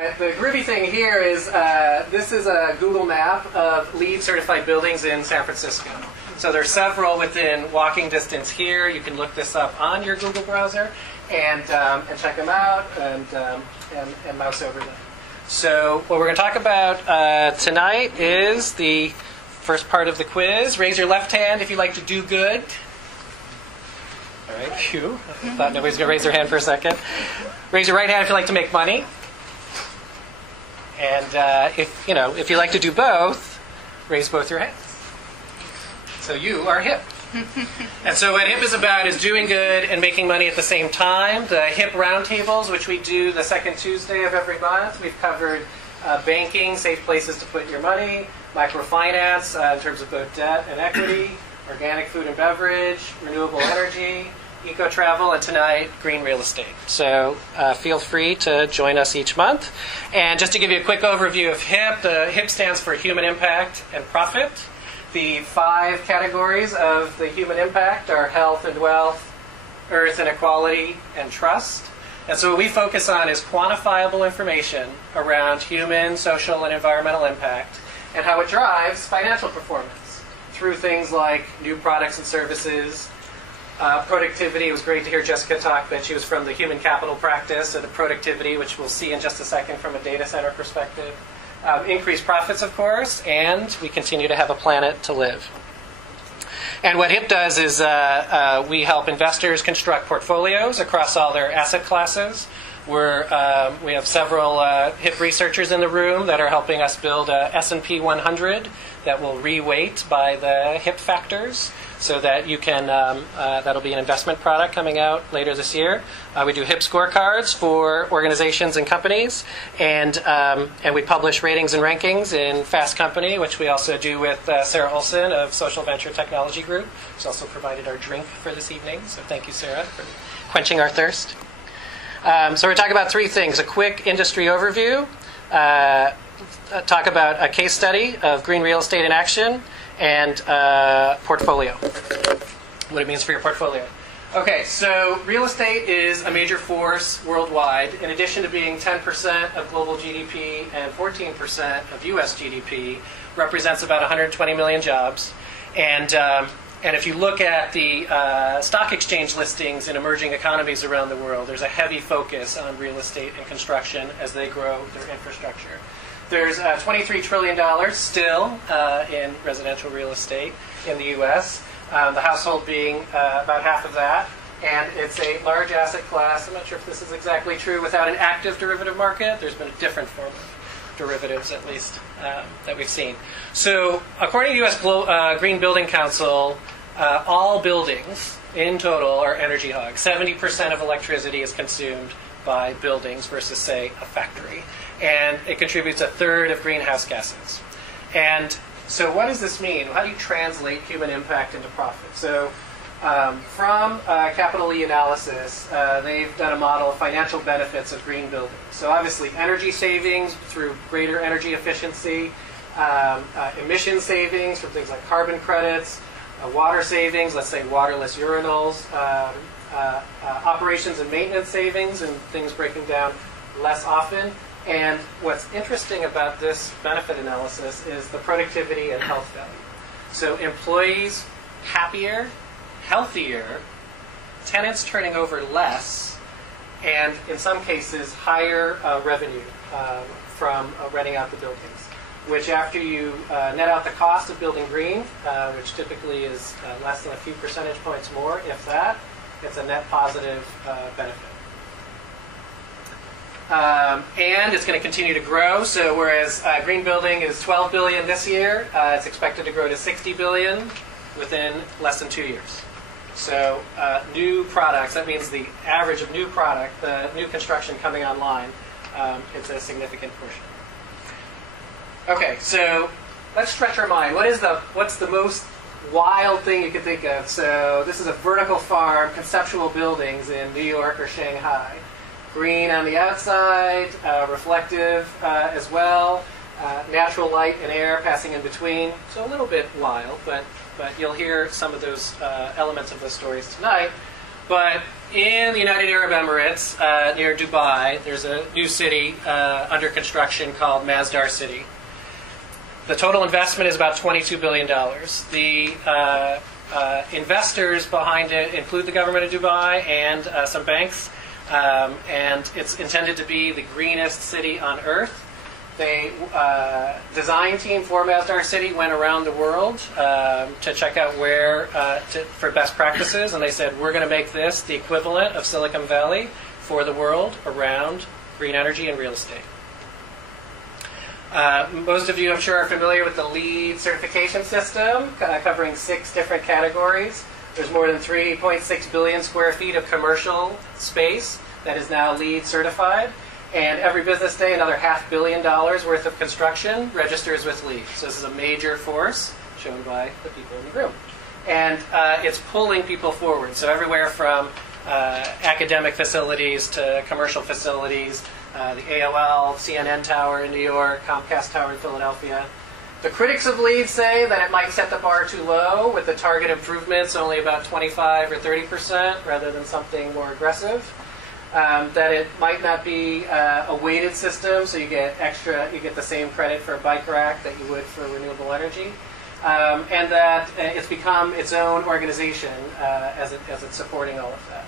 The groovy thing here is this is a Google map of LEED certified buildings in San Francisco. So there's several within walking distance here. You can look this up on your Google browser and check them out and mouse over them. So what we're going to talk about tonight is the first part of the quiz. Raise your left hand if you like to do good. All right, phew. I thought nobody's going to raise their hand for a second. Raise your right hand if you like to make money. And if you like to do both, raise both your hands. So you are HIP. And so what HIP is about is doing good and making money at the same time. The HIP Roundtables, which we do the second Tuesday of every month, we've covered banking, safe places to put your money, microfinance in terms of both debt and equity, organic food and beverage, renewable energy, eco-travel, and tonight, green real estate. So feel free to join us each month. And just to give you a quick overview of HIP, the HIP stands for Human Impact and Profit. The 5 categories of the human impact are health and wealth, earth and equality, and trust. And so what we focus on is quantifiable information around human, social, and environmental impact and how it drives financial performance through things like new products and services, productivity. It was great to hear Jessica talk that she was from the human capital practice, or the productivity, which we'll see in just a second from a data center perspective. Increased profits, of course, and we continue to have a planet to live. And what HIP does is we help investors construct portfolios across all their asset classes. We have several HIP researchers in the room that are helping us build a S&P 100 that will re-weight by the HIP factors, so that you can, that'll be an investment product coming out later this year. We do HIP scorecards for organizations and companies, and we publish ratings and rankings in Fast Company, which we also do with Sarah Olson of Social Venture Technology Group, who's also provided our drink for this evening. So thank you, Sarah, for quenching our thirst. So we're talking about 3 things: a quick industry overview, talk about a case study of green real estate in action, and portfolio, what it means for your portfolio. Okay, so real estate is a major force worldwide. In addition to being 10% of global GDP and 14% of US GDP, represents about 120 million jobs. And if you look at the stock exchange listings in emerging economies around the world, there's a heavy focus on real estate and construction as they grow their infrastructure. There's $23 trillion still in residential real estate in the U.S., the household being about half of that. And it's a large asset class. I'm not sure if this is exactly true without an active derivative market. There's been a different form of derivatives, at least, that we've seen. So according to U.S. Green Building Council, all buildings in total are energy hogs. 70% of electricity is consumed by buildings versus, say, a factory. And it contributes 1/3 of greenhouse gases. And so what does this mean? How do you translate human impact into profit? So from Capital E analysis, they've done a model of financial benefits of green buildings. So obviously energy savings through greater energy efficiency, emission savings from things like carbon credits, water savings, let's say waterless urinals, operations and maintenance savings and things breaking down less often. And what's interesting about this benefit analysis is the productivity and health value. So employees happier, healthier, tenants turning over less, and in some cases higher revenue from renting out the buildings, which after you net out the cost of building green, which typically is less than a few percentage points more, if that, it's a net positive benefit. And it's going to continue to grow. So whereas green building is $12 billion this year, it's expected to grow to $60 billion within less than 2 years. So new products, that means the average of new product, the new construction coming online, it's a significant portion. Okay, so let's stretch our mind. What's the most wild thing you could think of? So this is a vertical farm, conceptual buildings in New York or Shanghai. Green on the outside, reflective as well, natural light and air passing in between. So a little bit wild, but you'll hear some of those elements of those stories tonight. But in the United Arab Emirates, near Dubai, there's a new city under construction called Masdar City. The total investment is about $22 billion. The investors behind it include the government of Dubai and some banks, and it's intended to be the greenest city on earth. The design team for Masdar City went around the world to check out where for best practices, and they said, we're going to make this the equivalent of Silicon Valley for the world around green energy and real estate. Most of you, I'm sure, are familiar with the LEED certification system, covering 6 different categories. There's more than 3.6 billion square feet of commercial space that is now LEED certified. And every business day, another $500 million worth of construction registers with LEED. So this is a major force shown by the people in the room. And it's pulling people forward. So everywhere from academic facilities to commercial facilities, the AOL, CNN Tower in New York, Comcast Tower in Philadelphia. The critics of LEED say that it might set the bar too low, with the target improvements only about 25 or 30% rather than something more aggressive. That it might not be a weighted system, so you get the same credit for a bike rack that you would for renewable energy, and that it's become its own organization as it's supporting all of that.